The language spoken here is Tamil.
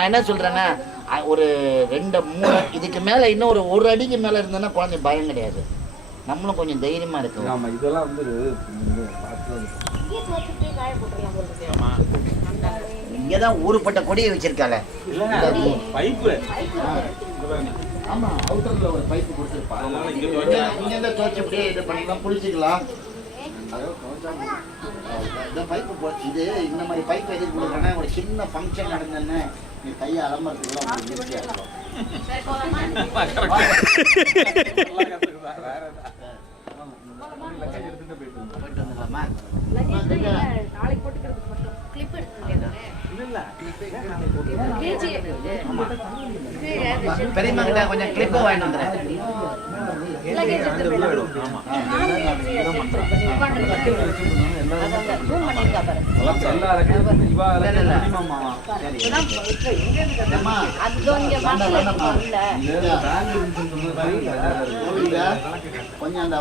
நான் என்ன சொல்றேன்னா ஒரு 2-3 இதுக்கு மேல இன்னும் ஒரு அடிக்கு மேல இருந்தேன்னா குழந்தை பயம் கிடையாது. நம்மளும் கொஞ்சம் தைரியமா இருக்கு. ஆமா இதெல்லாம் வந்து இங்கதான் ஊருப்பட்ட கொடியை வச்சிருக்கால. பைப்பு ஆமா அவுட்டர்ல ஒரு பைப்பு கொடுத்துருப்பாங்க. இங்க இருந்து துவைச்சு அப்படியே இது பண்ணிக்கலாம், குளிச்சுக்கலாம். இந்த பைப்பு இது இந்த மாதிரி பைப் எதுக்கு கொடுக்குறேன்னா ஒரு சின்ன ஃபங்க்ஷன் நடந்தேன்னு நீ கையை அலம்புறதுக்குலாம் ஈஸியாக இருக்கும். பெரியம்மா கிட்ட கொஞ்சம் கிளிப்பு வாங்கிட்டு வந்துடுறேன். கொஞ்சம் அந்த